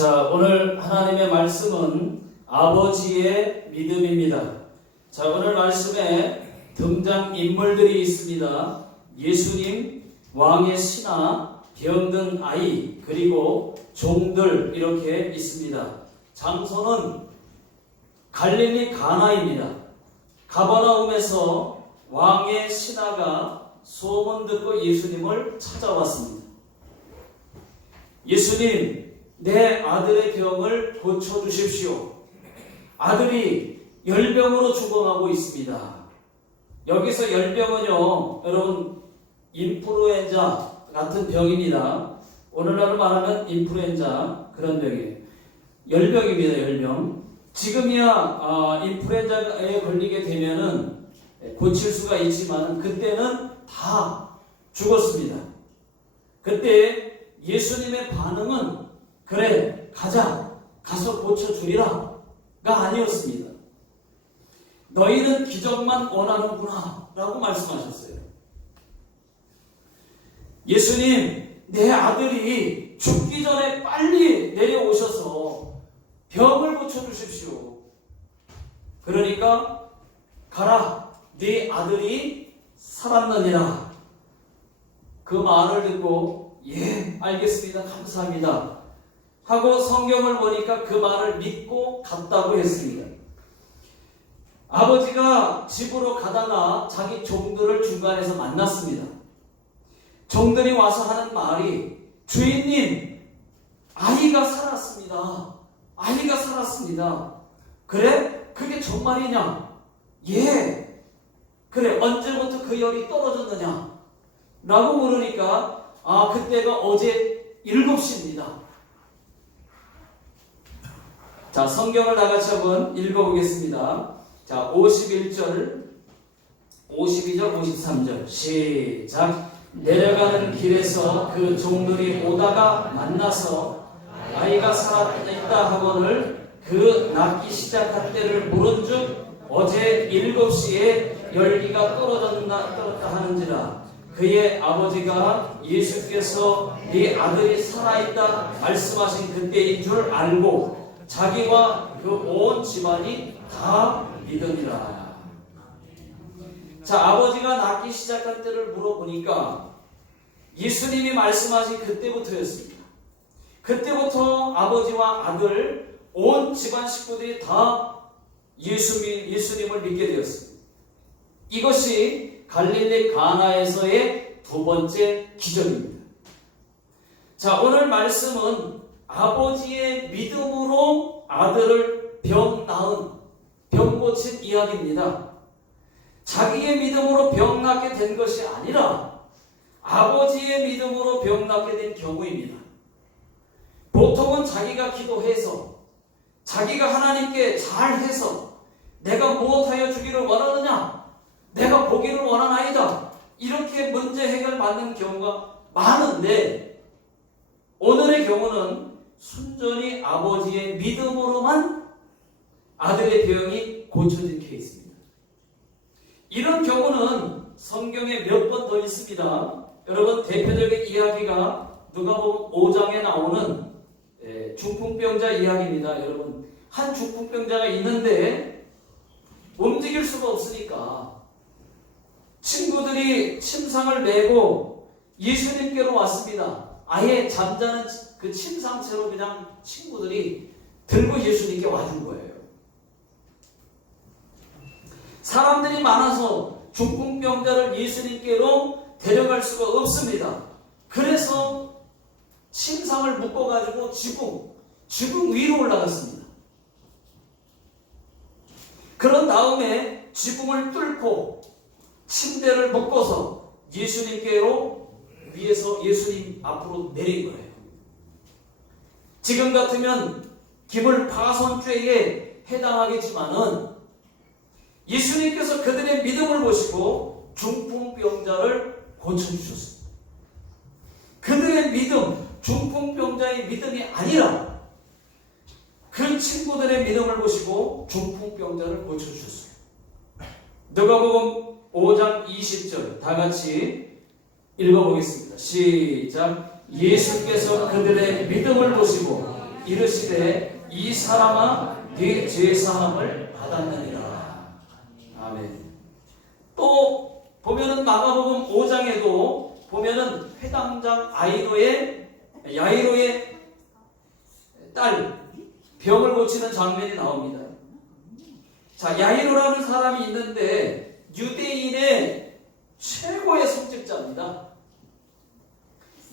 자, 오늘 하나님의 말씀은 아버지의 믿음입니다. 자, 오늘 말씀에 등장인물들이 있습니다. 예수님, 왕의 신하, 병든 아이, 그리고 종들 이렇게 있습니다. 장소는 갈릴리 가나입니다. 가버나움에서 왕의 신하가 소문 듣고 예수님을 찾아왔습니다. 예수님, 내 아들의 병을 고쳐주십시오. 아들이 열병으로 죽어가고 있습니다. 여기서 열병은요, 여러분, 인플루엔자 같은 병입니다. 오늘날로 말하면 인플루엔자 그런 병이에요. 열병입니다. 열병. 지금이야 인플루엔자에 걸리게 되면은 고칠 수가 있지만 그때는 다 죽었습니다. 그때 예수님의 반응은 그래, 가서 고쳐주리라 가 아니었습니다. 너희는 기적만 원하는구나 라고 말씀하셨어요. 예수님, 내 아들이 죽기 전에 빨리 내려오셔서 병을 고쳐주십시오. 그러니까 가라, 네 아들이 살았느니라. 그 말을 듣고 예, 알겠습니다, 감사합니다 하고 성경을 보니까 그 말을 믿고 갔다고 했습니다. 아버지가 집으로 가다가 자기 종들을 중간에서 만났습니다. 종들이 와서 하는 말이, 주인님, 아이가 살았습니다. 아이가 살았습니다. 그래? 그게 정말이냐? 예. 그래, 언제부터 그 열이 떨어졌느냐? 라고 물으니까 그때가 어제 7시입니다. 자, 성경을 다 같이 한번 읽어보겠습니다. 자, 51절, 52절, 53절 시작. 내려가는 길에서 그 종들이 오다가 만나서 아이가 살아있다 하거늘 그 낫기 시작할 때를 물은즉 어제 7시에 열기가 떨어졌다 하는지라. 그의 아버지가 예수께서 네 아들이 살아있다 말씀하신 그때인 줄 알고 자기와 그 온 집안이 다 믿으니라. 자, 아버지가 낫기 시작할 때를 물어보니까 예수님이 말씀하신 그때부터였습니다. 그때부터 아버지와 아들, 온 집안 식구들이 다 예수님을 믿게 되었습니다. 이것이 갈릴리 가나에서의 두 번째 기적입니다. 자, 오늘 말씀은 아버지의 믿음으로 아들을 병 고친 이야기입니다. 자기의 믿음으로 병 낫게 된 것이 아니라 아버지의 믿음으로 병 낫게 된 경우입니다. 보통은 자기가 기도해서, 자기가 하나님께 잘해서 내가 무엇하여 주기를 원하느냐? 내가 보기를 원하나이다. 이렇게 문제 해결 받는 경우가 많은데, 오늘의 경우는 순전히 아버지의 믿음으로만 아들의 병이 고쳐진 케이스입니다. 이런 경우는 성경에 몇 번 더 있습니다. 여러분, 대표적인 이야기가 누가복음 5장에 나오는 중풍병자 이야기입니다. 여러분, 한 중풍병자가 있는데 움직일 수가 없으니까 친구들이 침상을 메고 예수님께로 왔습니다. 아예 잠자는 그 침상채로 그냥 친구들이 들고 예수님께 와준 거예요. 사람들이 많아서 중풍병자를 예수님께로 데려갈 수가 없습니다. 그래서 침상을 묶어가지고 지붕 위로 올라갔습니다. 그런 다음에 지붕을 뚫고 침대를 묶어서 예수님께로 위에서 예수님 앞으로 내린 거예요. 지금 같으면 기물 파손죄에 해당하겠지만은 예수님께서 그들의 믿음을 보시고 중풍병자를 고쳐주셨습니다. 그들의 믿음, 중풍병자의 믿음이 아니라 그 친구들의 믿음을 보시고 중풍병자를 고쳐주셨어요. 누가복음 5장 20절 다 같이 읽어보겠습니다. 시작. 예수께서 그들의 믿음을 보시고 이르시되 이 사람아 네 죄사함을 받았느니라. 아멘. 또 보면은 마가복음 5장에도 보면은 회당장 야이로의 딸 병을 고치는 장면이 나옵니다. 자, 야이로라는 사람이 있는데 유대인의 최고의 성직자입니다.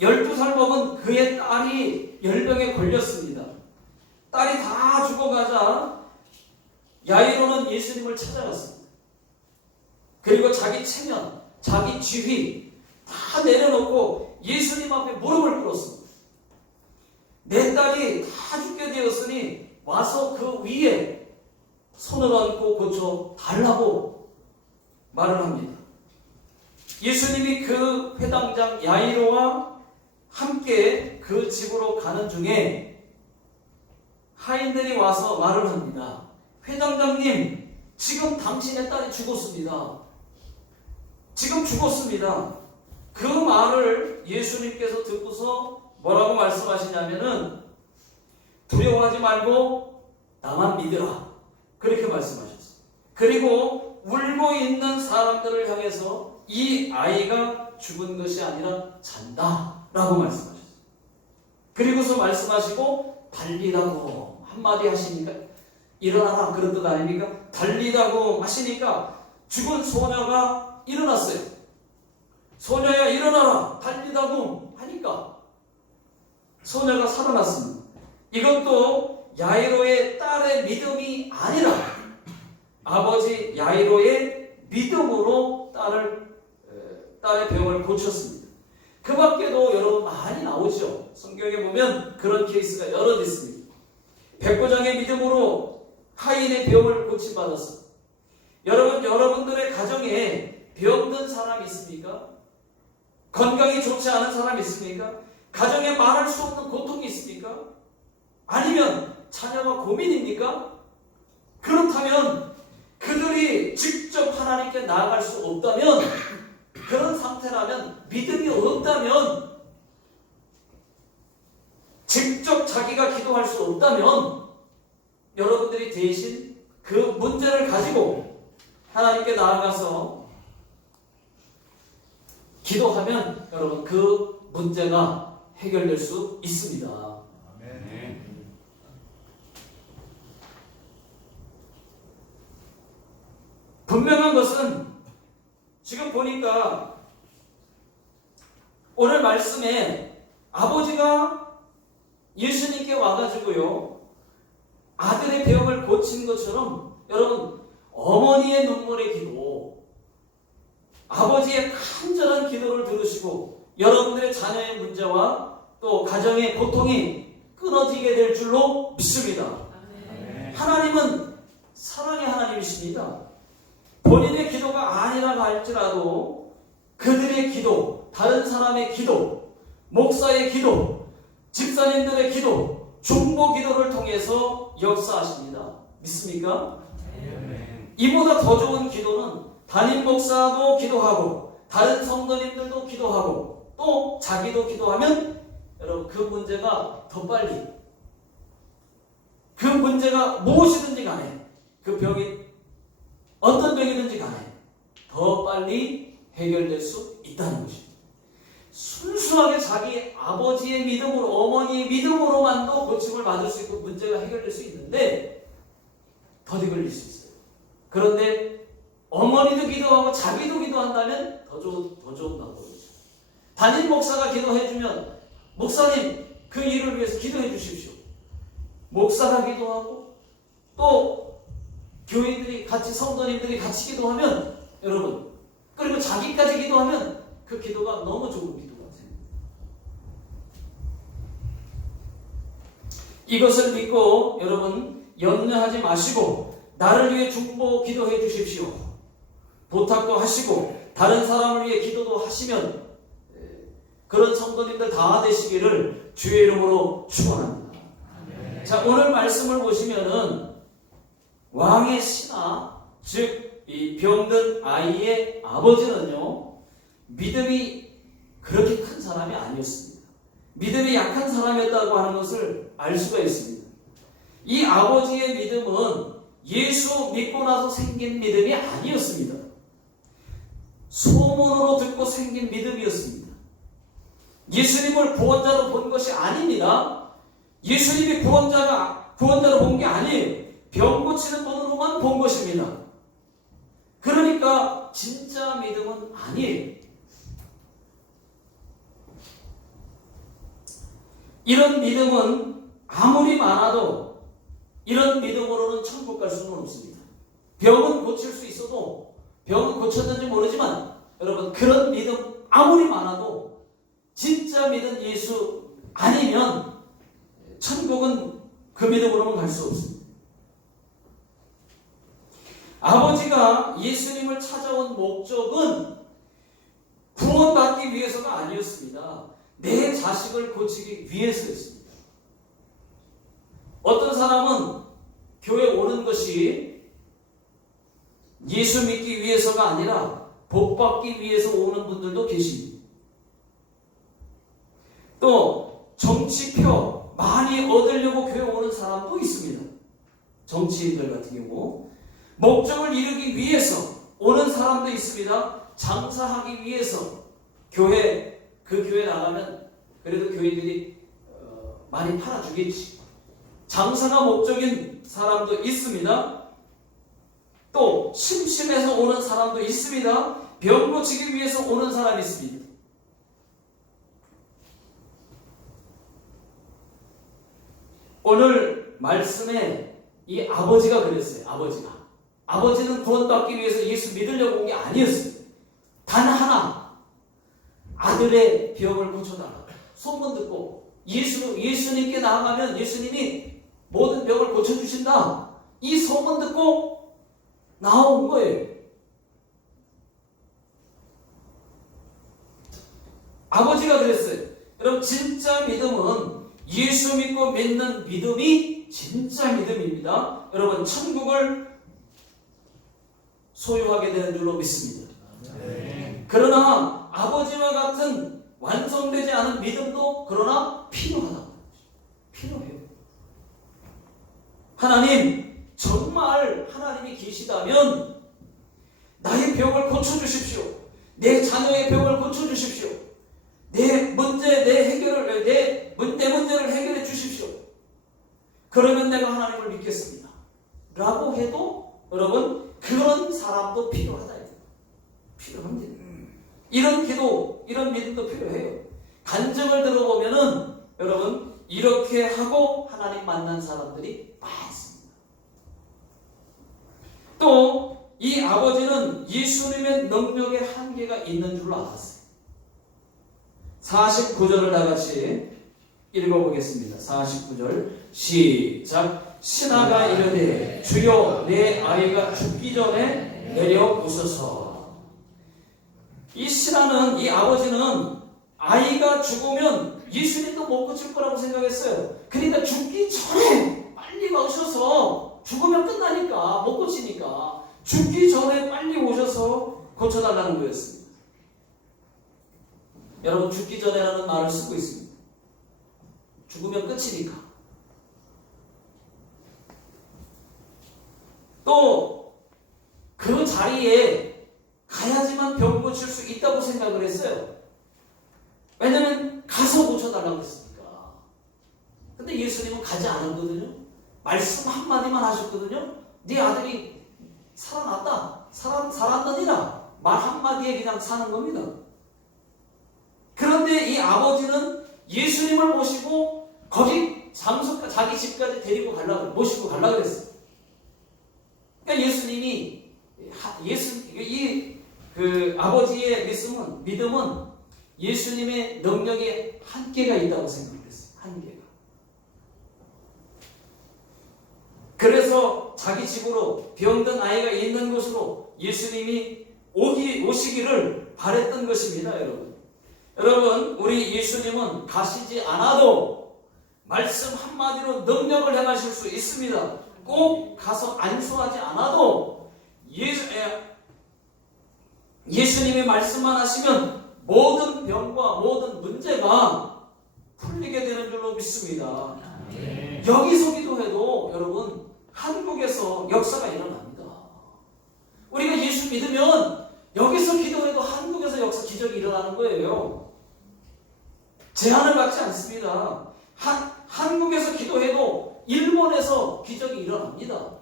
12살 먹은 그의 딸이 열병에 걸렸습니다. 딸이 다 죽어가자 야이로는 예수님을 찾아갔습니다. 그리고 자기 체면, 자기 지위 다 내려놓고 예수님 앞에 무릎을 꿇었습니다. 내 딸이 다 죽게 되었으니 와서 그 위에 손을 얹고 고쳐 달라고 말을 합니다. 예수님이 그 회당장 야이로와 함께 그 집으로 가는 중에 하인들이 와서 말을 합니다. 회당장님, 지금 당신의 딸이 죽었습니다. 지금 죽었습니다. 그 말을 예수님께서 듣고서 뭐라고 말씀하시냐면은 두려워하지 말고 나만 믿으라. 그렇게 말씀하셨어요. 그리고 울고 있는 사람들을 향해서 이 아이가 죽은 것이 아니라 잔다 라고 말씀하셨어요. 그리고서 말씀하시고 달리라고 한마디 하시니까 일어나라 그런 뜻 아닙니까? 달리라고 하시니까 죽은 소녀가 일어났어요. 소녀야 일어나라 달리라고 하니까 소녀가 살아났습니다. 이것도 야이로의 딸의 믿음이 아니라 아버지 야이로의 믿음으로 딸의 병을 고쳤습니다. 그 밖에도 여러분 많이 나오죠. 성경에 보면 그런 케이스가 여러 있습니다. 백부장의 믿음으로 하인의 병을 고침받았습니다. 여러분들의 가정에 병든 사람 있습니까? 건강이 좋지 않은 사람 있습니까? 가정에 말할 수 없는 고통이 있습니까? 아니면 자녀가 고민입니까? 그렇다면 그들이 직접 하나님께 나아갈 수 없다면, 그런 상태라면, 믿음이 없다면, 직접 자기가 기도할 수 없다면 여러분들이 대신 그 문제를 가지고 하나님께 나아가서 기도하면 여러분 그 문제가 해결될 수 있습니다. 아멘. 분명한 것은 지금 보니까 오늘 말씀에 아버지가 예수님께 와가지고요 아들의 병을 고친 것처럼 여러분 어머니의 눈물의 기도, 아버지의 간절한 기도를 들으시고 여러분들의 자녀의 문제와 또 가정의 고통이 끊어지게 될 줄로 믿습니다. 하나님은 사랑의 하나님이십니다. 본인의 기도가 아니라 할지라도 그들의 기도, 다른 사람의 기도, 목사의 기도, 집사님들의 기도, 중보 기도를 통해서 역사하십니다. 믿습니까? 이보다 더 좋은 기도는 담임 목사도 기도하고 다른 성도님들도 기도하고 또 자기도 기도하면 여러분 그 문제가 더 빨리, 그 문제가 무엇이든지 간에, 그 병이 어떤 병이든지 간에 더 빨리 해결될 수 있다는 것입니다. 순수하게 자기 아버지의 믿음으로, 어머니의 믿음으로만도 고침을 받을 수 있고 문제가 해결될 수 있는데 더디 걸릴 수 있어요. 그런데 어머니도 기도하고 자기도 기도한다면 더 좋은 방법이죠. 담임 목사가 기도해주면 목사님 그 일을 위해서 기도해 주십시오. 목사가 기도하고 또 교인들이 같이, 성도님들이 같이 기도하면 여러분, 그리고 자기까지 기도하면 그 기도가 너무 좋은 기도가 됩니다. 이것을 믿고 여러분 염려하지 마시고 나를 위해 중보 기도해 주십시오. 부탁도 하시고 다른 사람을 위해 기도도 하시면 그런 성도님들 다 되시기를 주의 이름으로 축원합니다. 자, 오늘 말씀을 보시면은 왕의 신하, 즉 이 병든 아이의 아버지는요 믿음이 그렇게 큰 사람이 아니었습니다. 믿음이 약한 사람이었다고 하는 것을 알 수가 있습니다. 이 아버지의 믿음은 예수 믿고 나서 생긴 믿음이 아니었습니다. 소문으로 듣고 생긴 믿음이었습니다. 예수님을 구원자로 본 것이 아닙니다. 예수님이 구원자로 본 게 아니에요. 병 고치는 분으로만 본 것입니다. 그러니까 진짜 믿음은 아니에요. 이런 믿음은 아무리 많아도 이런 믿음으로는 천국 갈 수는 없습니다. 병은 고칠 수 있어도 병은 고쳤는지 모르지만 여러분 그런 믿음 아무리 많아도 진짜 믿은 예수 아니면 천국은 그 믿음으로는 갈 수 없습니다. 아버지가 예수님을 찾아온 목적은 구원받기 위해서가 아니었습니다. 내 자식을 고치기 위해서였습니다. 어떤 사람은 교회 오는 것이 예수 믿기 위해서가 아니라 복 받기 위해서 오는 분들도 계십니다. 또 정치표 많이 얻으려고 교회 오는 사람도 있습니다. 정치인들 같은 경우 목적을 이루기 위해서 오는 사람도 있습니다. 장사하기 위해서 그 교회 나가면 그래도 교인들이 많이 팔아주겠지. 장사가 목적인 사람도 있습니다. 또 심심해서 오는 사람도 있습니다. 병 고치기 위해서 오는 사람이 있습니다. 오늘 말씀에 이 아버지가 그랬어요. 아버지는 구원받기 위해서 예수 믿으려고 온 게 아니었습니다. 단 하나 아들의 병을 고쳐달라. 소문 듣고 예수님께 나아가면 예수님이 모든 병을 고쳐주신다. 이 소문 듣고 나온 거예요. 아버지가 그랬어요. 여러분 진짜 믿음은 예수 믿고 믿는 믿음이 진짜 믿음입니다. 여러분 천국을 소유하게 되는 줄로 믿습니다. 그러나 아버지와 같은 완성되지 않은 믿음도 그러나 필요해요. 하나님, 정말 하나님이 계시다면 나의 병을 고쳐주십시오. 내 자녀의 병을 고쳐주십시오. 내 문제를 해결해 주십시오. 그러면 내가 하나님을 믿겠습니다. 라고 해도 여러분 그런 사람도 필요하다. 필요합니다. 이런 기도, 이런 믿음도 필요해요. 간증을 들어보면은 여러분 이렇게 하고 하나님 만난 사람들이 많습니다. 또 이 아버지는 예수님의 능력의 한계가 있는 줄로 알았어요. 49절을 다 같이 읽어보겠습니다. 49절 시작. 신하가 이르되 주여 내 아이가 죽기 전에 내려오소서. 이 신하는, 이 아버지는 아이가 죽으면 예수님도 못 고칠 거라고 생각했어요. 그러니까 죽기 전에 빨리 오셔서, 죽으면 끝나니까 못 고치니까 죽기 전에 빨리 오셔서 고쳐달라는 거였습니다. 여러분 죽기 전에라는 말을 쓰고 있습니다. 죽으면 끝이니까. 또 그 자리에 가야지만 병 고칠 수 있다고 생각을 했어요. 왜냐면 가서 고쳐달라고 했으니까. 근데 예수님은 가지 않았거든요. 말씀 한마디만 하셨거든요. 네 아들이 살아났다. 살았느니라. 말 한마디에 그냥 사는 겁니다. 그런데 이 아버지는 예수님을 모시고 거기 자기 집까지 모시고 가려고 그랬어요. 그러니까 예수님이 아버지의 믿음은 예수님의 능력에 한계가 있다고 생각했어요. 한계가. 그래서 자기 집으로 병든 아이가 있는 곳으로 예수님이 오시기를 바랬던 것입니다, 여러분. 여러분, 우리 예수님은 가시지 않아도 말씀 한마디로 능력을 행하실 수 있습니다. 꼭 가서 안수하지 않아도 예수님의 말씀만 하시면 모든 병과 모든 문제가 풀리게 되는 줄로 믿습니다. 여기서 기도해도 여러분 한국에서 역사가 일어납니다. 우리가 예수 믿으면 여기서 기도해도 한국에서 역사 기적이 일어나는 거예요. 제한을 받지 않습니다. 한국에서 기도해도 일본에서 기적이 일어납니다.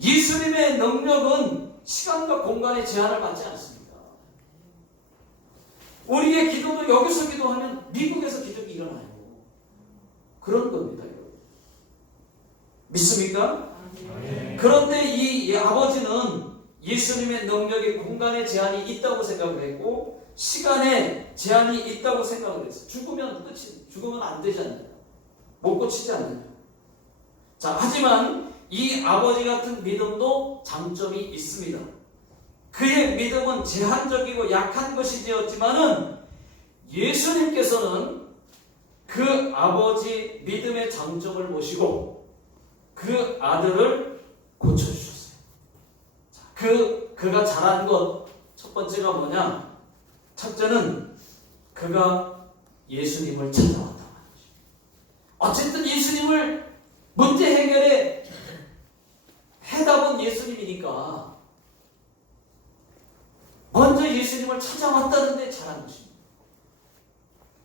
예수님의 능력은 시간과 공간의 제한을 받지 않습니다. 우리의 기도도 여기서 기도하면 미국에서 기적이 일어나요. 그런 겁니다. 믿습니까? 그런데 이 아버지는 예수님의 능력에 공간의 제한이 있다고 생각을 했고 시간에 제한이 있다고 생각을 했어요. 죽으면 끝이, 죽으면 안 되잖아요. 못 고치지 않느냐. 자, 하지만 이 아버지 같은 믿음도 장점이 있습니다. 그의 믿음은 제한적이고 약한 것이 되었지만은 예수님께서는 그 아버지 믿음의 장점을 보시고 그 아들을 고쳐주셨어요. 자, 그가 잘한 것 첫 번째가 뭐냐? 첫째는 그가 예수님을 찾아왔다는 거죠. 어쨌든 예수님을 문제 해결의 해답은 예수님이니까 먼저 예수님을 찾아왔다는 데 잘한 것입니다.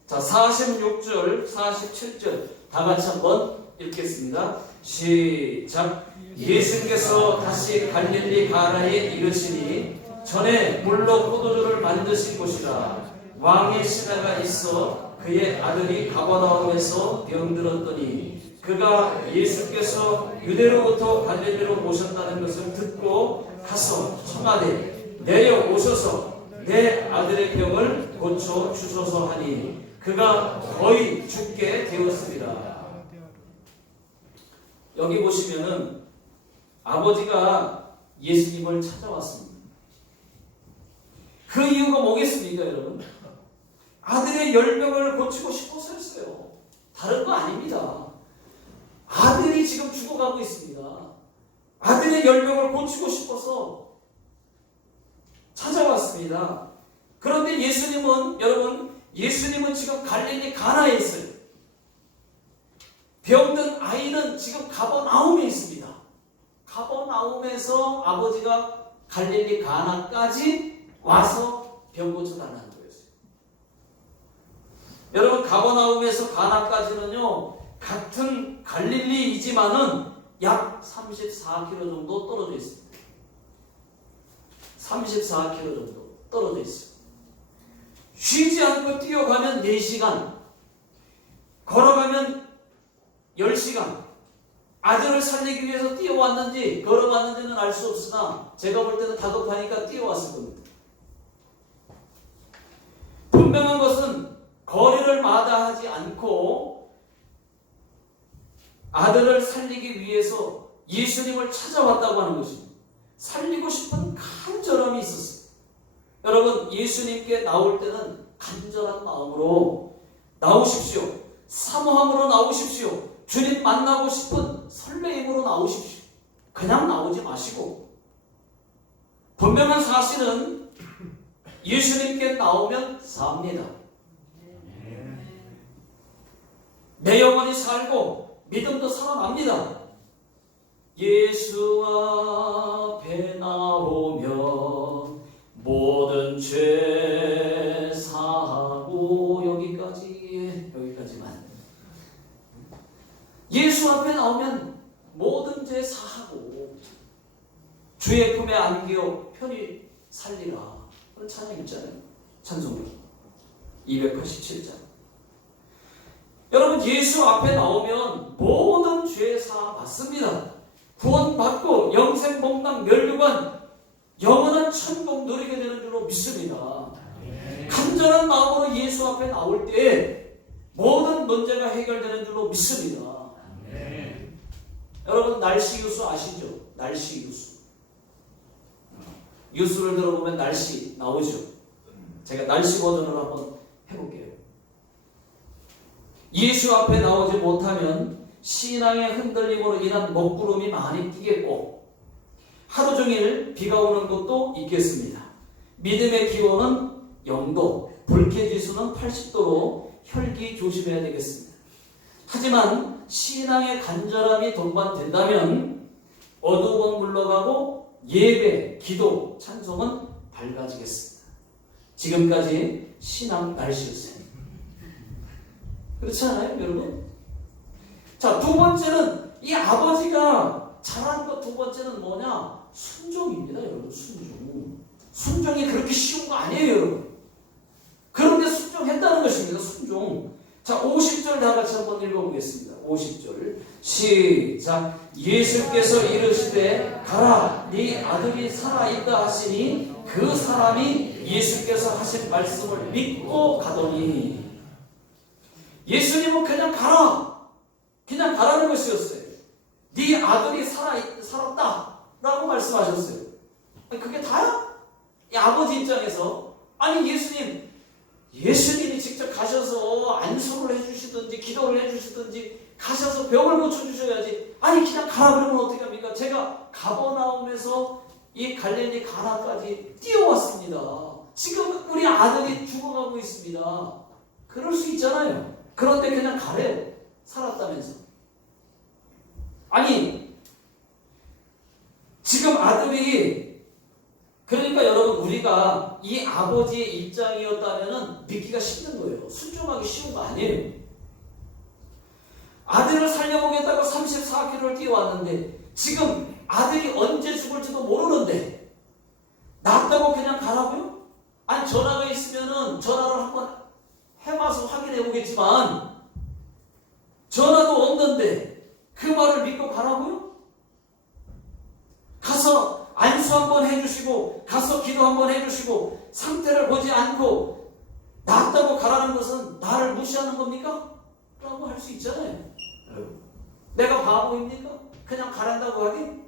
자, 46절, 47절 다 같이 한번 읽겠습니다. 시작. 예수님께서 다시 갈릴리 가나에 이르시니 전에 물로 포도주를 만드신 곳이라. 왕의 신하가 있어 그의 아들이 가버나움에서 병들었더니 그가 예수께서 유대로부터 갈릴리로 오셨다는 것을 듣고 가서 청하되 내려오셔서 내 아들의 병을 고쳐 주소서 하니 그가 거의 죽게 되었습니다. 여기 보시면은 아버지가 예수님을 찾아왔습니다. 그 이유가 뭐겠습니까, 여러분? 아들의 열병을 고치고 싶어서였어요. 다른 거 아닙니다. 아들이 지금 죽어가고 있습니다. 아들의 열병을 고치고 싶어서 찾아왔습니다. 그런데 예수님은, 여러분, 예수님은 지금 갈릴리 가나에 있어요. 병든 아이는 지금 가버나움에 있습니다. 가버나움에서 아버지가 갈릴리 가나까지 와서 병 고쳐달라는 거였어요. 여러분, 가버나움에서 가나까지는요, 같은 갈릴리이지만은 약 34km 정도 떨어져 있습니다. 34km 정도 떨어져 있어요. 쉬지 않고 뛰어가면 4시간, 걸어가면 10시간. 아들을 살리기 위해서 뛰어왔는지 걸어갔는지는 알 수 없으나 제가 볼 때는 다급하니까 뛰어왔을 겁니다. 분명한 것은 거리를 마다하지 않고 아들을 살리기 위해서 예수님을 찾아왔다고 하는 것입니다. 살리고 싶은 간절함이 있었어요. 여러분, 예수님께 나올 때는 간절한 마음으로 나오십시오. 사모함으로 나오십시오. 주님 만나고 싶은 설레임으로 나오십시오. 그냥 나오지 마시고. 분명한 사실은 예수님께 나오면 삽니다. 내 영혼이 살고 믿음도 살아납니다. 예수 앞에 나오면 모든 죄 사하고 여기까지만. 예수 앞에 나오면 모든 죄 사하고 주의 품에 안겨 편히 살리라. 그런 찬양 있잖아요. 찬송가 287장. 여러분, 예수 앞에 나오면 모든 죄 사 받습니다. 구원받고 영생복락 멸류관 영원한 천국 누리게 되는 줄로 믿습니다. 간절한 마음으로 예수 앞에 나올 때 모든 문제가 해결되는 줄로 믿습니다. 여러분, 날씨 유수 아시죠? 날씨 유수. 뉴스를 들어보면 날씨 나오죠. 제가 날씨 버전으로 한번 해볼게요. 예수 앞에 나오지 못하면 신앙의 흔들림으로 인한 먹구름이 많이 끼겠고 하루 종일 비가 오는 곳도 있겠습니다. 믿음의 기온은 0도, 불쾌지수는 80도로 혈기 조심해야 되겠습니다. 하지만 신앙의 간절함이 동반된다면 어두움은 물러가고 예배, 기도, 찬송은 밝아지겠습니다. 지금까지 신앙 날씨였어요. 그렇지 않아요, 여러분? 자, 두 번째는 이 아버지가 잘한 것 두 번째는 뭐냐? 순종입니다, 여러분. 순종이 그렇게 쉬운 거 아니에요, 여러분. 그런데 순종했다는 것입니다, 순종. 자, 50절 다 같이 한번 읽어보겠습니다. 50절 시작. 예수께서 이르시되 가라, 네 아들이 살아있다 하시니 그 사람이 예수께서 하신 말씀을 믿고 가더니. 예수님은 그냥 가라는 것이었어요. 네 아들이 살았다 라고 말씀하셨어요. 그게 다야? 이 아버지 입장에서 아니 예수님이 직접 가셔서 안수를 해주시든지 기도를 해주시든지 가셔서 병을 고쳐주셔야지. 아니 그냥 가라 그러면 어떻게 합니까? 제가 가버나움에서 이 갈릴리 가나까지 뛰어왔습니다. 지금 우리 아들이 죽어가고 있습니다. 그럴 수 있잖아요. 그런데 그냥 가래요. 살았다면서. 아니 지금 아들이, 그러니까 여러분 우리가 이 아버지의 입장이었다면 믿기가 힘든 거예요. 순종하기 쉬운 거 아니에요. 아들을 살려보겠다고 34km를 뛰어왔는데 지금 아들이 언제 죽을지도 모르는데 낫다고 그냥 가라고요? 아니 전화가 있으면은 전화를 한번 해봐서 확인해 보겠지만 전화도 없는데 그 말을 믿고 가라고요? 가서 안수 한번 해주시고 가서 기도 한번 해주시고 상태를 보지 않고 낫다고 가라는 것은 나를 무시하는 겁니까? 라고 할 수 있잖아요. 내가 바보입니까? 그냥 가란다고 하기?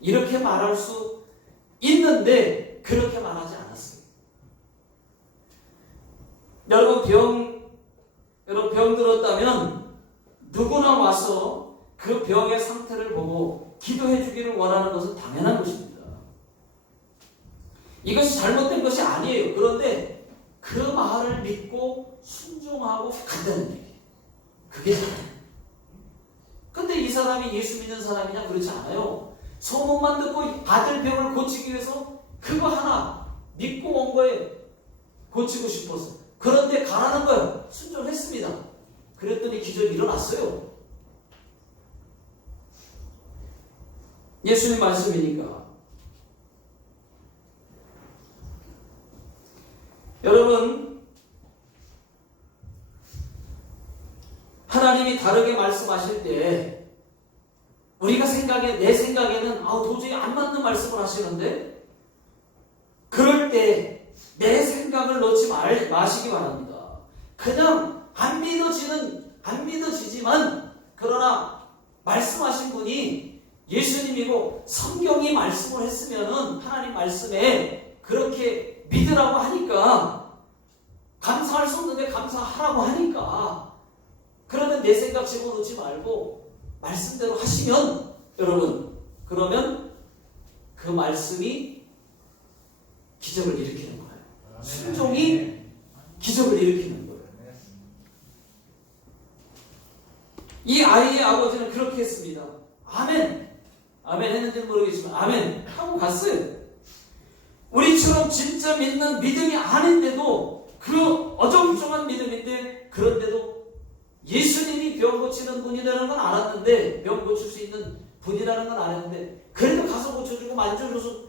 이렇게 말할 수 있는데 그렇게 말하지 않았어요. 여러분 병 들었다면 누구나 와서 그 병의 상태를 보고 기도해 주기를 원하는 것은 당연한 것입니다. 이것이 잘못된 것이 아니에요. 그런데 그 말을 믿고 순종하고 간다는 얘기예요. 그게 잘해요. 근데 이 사람이 예수 믿는 사람이냐? 그렇지 않아요. 소문만 듣고 아들 병을 고치기 위해서 그거 하나 믿고 온 거에 고치고 싶어서. 그런데 가라는 거예요. 순종했습니다. 그랬더니 기적이 일어났어요. 예수님 말씀이니까. 여러분, 하나님이 다르게 말씀하실 때 우리가 내 생각에는 도저히 안 맞는 말씀을 하시는데 그럴 때 내 생각을 넣지 마시기 바랍니다. 그냥 안 믿어지지만 그러나 말씀하신 분이 예수님이고 성경이 말씀을 했으면은 하나님 말씀에 그렇게 믿으라고 하니까 감사할 수 없는데 감사하라고 하니까 그러면 내 생각 집어넣지 말고 말씀대로 하시면 여러분 그러면 그 말씀이 기적을 일으키는 거예요. 순종이 기적을 일으키는 거예요. 이 아이의 아버지는 그렇게 했습니다. 아멘 했는지는 모르겠지만 아멘 하고 갔어요. 우리처럼 진짜 믿는 믿음이 아닌데도 그 어정쩡한 믿음인데 그런데도 예수님이 병 고치는 분이라는 건 알았는데 병 고칠 수 있는 분이라는 건 알았는데 그래도 가서 고쳐주고 만져줘서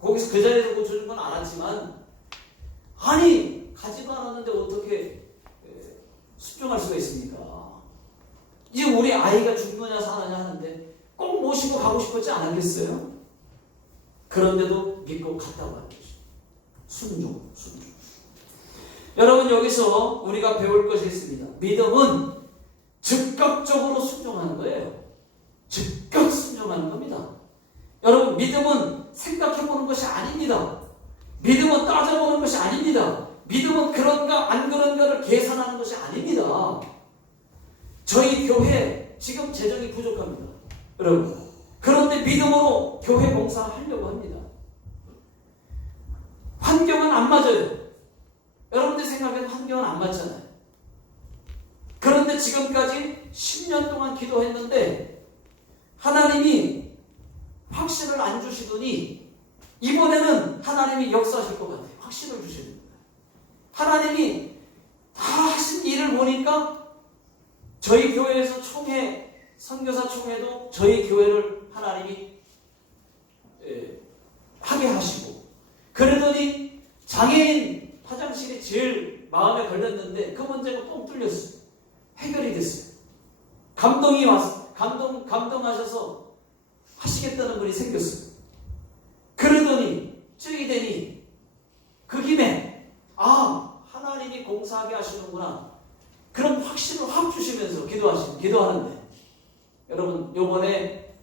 거기서 그 자리에서 고쳐준 건 알았지만 아니 가지도 않았는데 어떻게 순종할 수가 있습니까? 이제 우리 아이가 죽느냐 사느냐 하는데 꼭 모시고 가고 싶었지 않았겠어요? 그런데도 믿고 갔다고 하는 것이죠. 순종. 여러분 여기서 우리가 배울 것이 있습니다. 믿음은 즉각적으로 순종하는 거예요. 즉각 순종하는 겁니다. 여러분 믿음은 생각해보는 것이 아닙니다. 믿음은 따져보는 것이 아닙니다. 믿음은 그런가 안 그런가를 계산하는 것이 아닙니다. 저희 교회 지금 재정이 부족합니다. 여러분 그런데 믿음으로 교회 봉사하려고 합니다. 환경은 안 맞아요. 여러분들 생각해도 환경은 안 맞잖아요. 그런데 지금까지 10년 동안 기도했는데 하나님이 확신을 안 주시더니 이번에는 하나님이 역사하실 것 같아요. 확신을 주시는 거예요. 하나님이 다 하신 일을 보니까 저희 교회에서 총회, 선교사 총회도 저희 교회를 하나님이 하게 하시고, 그러더니 장애인 화장실이 제일 마음에 걸렸는데 그 문제가 뻥 뚫렸어요. 해결이 됐어요. 감동이 왔어요. 감동하셔서 하시겠다는 분이 생겼어요. 그러더니 ጭ이 되니 그 김에 하나님이 공사하게 하시는구나. 그런 확신을 확 주시면서 기도하는데, 여러분 요번에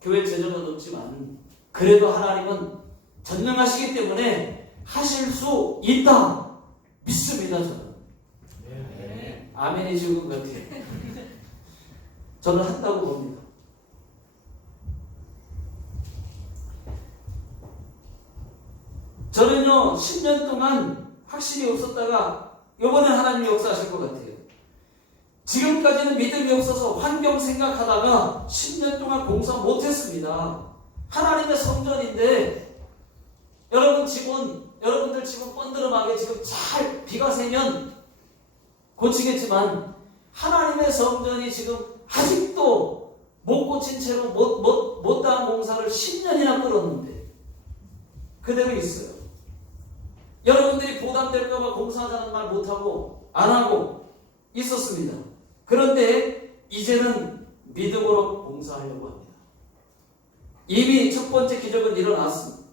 교회 재정은 없지만 그래도 하나님은 전능하시기 때문에 하실 수 있다 믿습니다. 저는. 네. 아멘이 죽은 것 같아요. 저는 한다고 봅니다. 저는요 10년 동안 확신이 없었다가 이번에 하나님이 역사하실 것 같아요. 지금까지는 믿음이 없어서 환경 생각하다가 10년 동안 공사 못했습니다. 하나님의 성전인데 여러분들 집은 번드름하게 지금 잘 비가 새면 고치겠지만 하나님의 성전이 지금 아직도 못 고친 채로 못다한 공사를 10년이나 끌었는데 그대로 있어요. 여러분들이 부담될까봐 공사하자는 말 못하고 안 하고 있었습니다. 그런데 이제는 믿음으로 공사하려고 합니다. 이미 첫 번째 기적은 일어났습니다.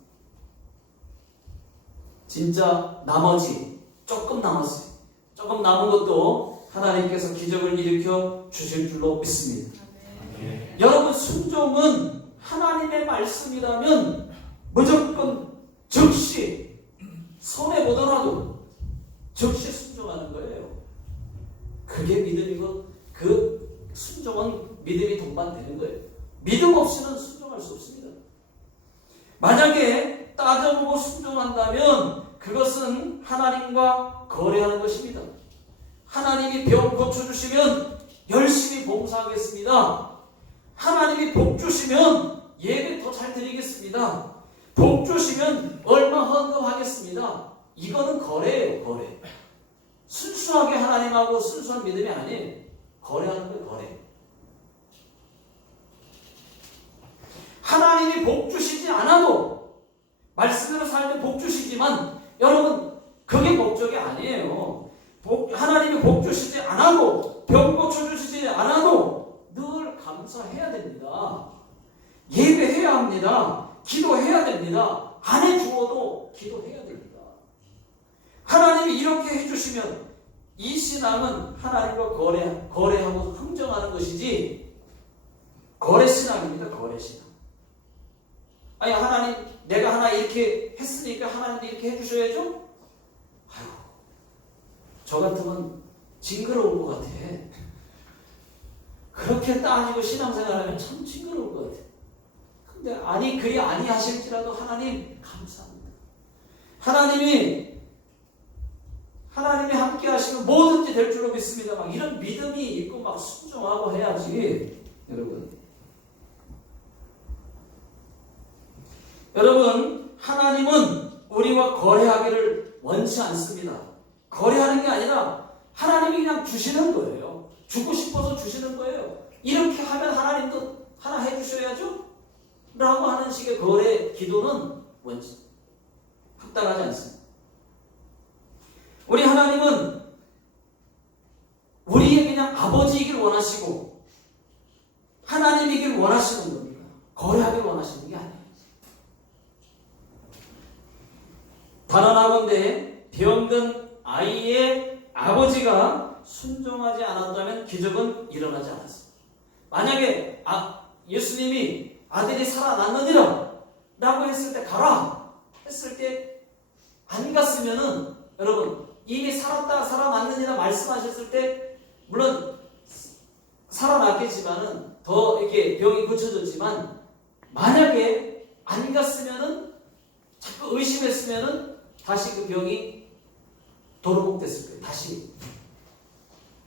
진짜 나머지 조금 남았어요. 조금 남은 것도 하나님께서 기적을 일으켜 주실 줄로 믿습니다. 네. 여러분, 순종은 하나님의 말씀이라면 무조건 즉시 손해보더라도 즉시 순종하는 거예요. 그게 믿음이고 그 순종은 믿음이 동반되는 거예요. 믿음 없이는 순종할 수 없습니다. 만약에 따져보고 순종한다면 그것은 하나님과 거래하는 것입니다. 하나님이 병 고쳐주시면 열심히 봉사하겠습니다. 하나님이 복 주시면 예배 더 잘 드리겠습니다. 복 주시면 얼마 헌금하겠습니다. 이거는 거래예요, 거래. 순수하게 하나님하고 순수한 믿음이 아니에요. 거래하는 거예요, 거래. 하나님이 복 주시지 않아도 말씀대로 살면 복 주시지만 여러분 그게 목적이 아니에요. 하나님이 복 주시지 않아도 병 고쳐주시지 않아도 늘 감사해야 됩니다. 예배해야 합니다. 기도해야 됩니다. 안 해주어도 기도해야 됩니다. 하나님이 이렇게 해주시면 이 신앙은 하나님과 거래하고 흥정하는 것이지 거래신앙입니다. 거래신앙. 아니 하나님 내가 하나 이렇게 했으니까 하나님도 이렇게 해주셔야죠? 아유, 저 같으면 징그러울 것 같아. 그렇게 따지고 신앙생활하면 참 징그러울 것 같아. 근데 아니 그리 아니하실지라도 하나님 감사합니다. 하나님이 함께 하시면 뭐든지 될 줄로 믿습니다. 막 이런 믿음이 있고 막 순종하고 해야지. 여러분 하나님은 우리와 거래하기를 원치 않습니다. 거래하는 게 아니라 하나님이 그냥 주시는 거예요. 주고 싶어서 주시는 거예요. 이렇게 하면 하나님도 하나 해주셔야죠? 라고 하는 식의 거래 기도는 합당하지 않습니다. 우리 하나님은 우리의 그냥 아버지이길 원하시고 하나님이길 원하시는 겁니다. 거래하길 원하시는 게 아니에요. 단언하건대 병든 아이의 아버지가 순종하지 않았다면 기적은 일어나지 않았습니다. 만약에 예수님이 아들이 살아났느니라 라고 했을 때 가라 했을 때 안 갔으면은 여러분 이미 살아났느니라 말씀하셨을 때 물론 살아났겠지만은 더 이렇게 병이 고쳐졌지만 만약에 안 갔으면은 자꾸 의심했으면은 다시 그 병이 도로복됐을 거예요. 다시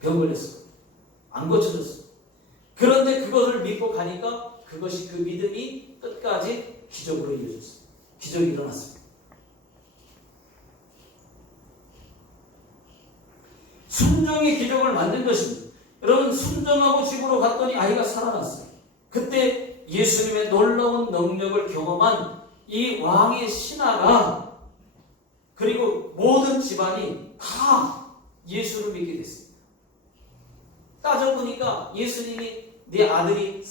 병 걸렸어. 안 고쳐졌어. 그런데 그것을 믿고 가니까 그것이 그 믿음이 끝까지 기적으로 이어졌어. 기적이 일어났습니다. 순종이 기적을 만든 것입니다. 여러분, 순종하고 집으로 갔더니 아이가 살아났어요. 그때 예수님의 놀라운 능력을 경험한 이 왕의 신하가, 그리고 모든 집안이 다 예수를 믿게 됐습니다. 따져보니까 예수님이 내 아들이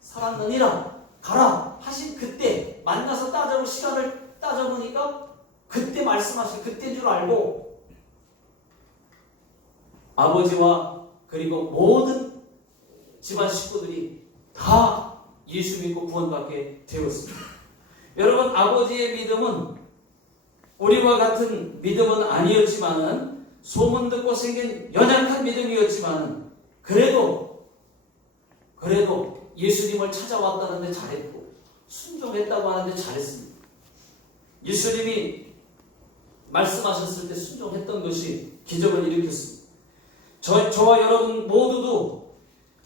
살았느니라 가라 하신 그때, 만나서 따져볼 시간을 따져보니까 그때 말씀하신 그때인 줄 알고 아버지와 그리고 모든 집안 식구들이 다 예수 믿고 구원받게 되었습니다. 여러분, 아버지의 믿음은 우리와 같은 믿음은 아니었지만은, 소문 듣고 생긴 연약한 믿음이었지만은, 그래도 예수님을 찾아왔다는데 잘했고, 순종했다고 하는데 잘했습니다. 예수님이 말씀하셨을 때 순종했던 것이 기적을 일으켰습니다. 저와 여러분 모두도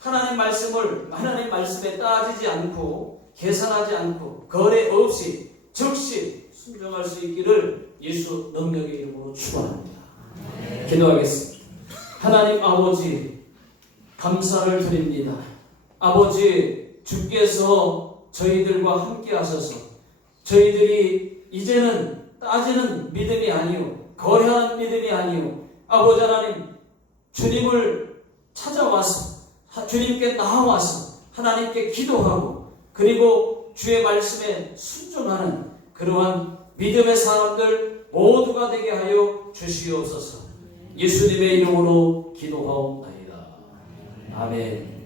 하나님 말씀에 따지지 않고, 계산하지 않고, 거래 없이 즉시 순종할 수 있기를 예수 능력의 이름으로 축원합니다. 기도하겠습니다. 하나님 아버지, 감사를 드립니다. 아버지, 주께서 저희들과 함께 하셔서 저희들이 이제는 따지는 믿음이 아니요, 거래하는 믿음이 아니요, 아버지 하나님, 주님을 찾아와서 주님께 나와서 하나님께 기도하고, 그리고 주의 말씀에 순종하는 그러한 믿음의 사람들 모두가 되게 하여 주시옵소서. 예수님의 이름으로 기도하옵나이다. 아멘.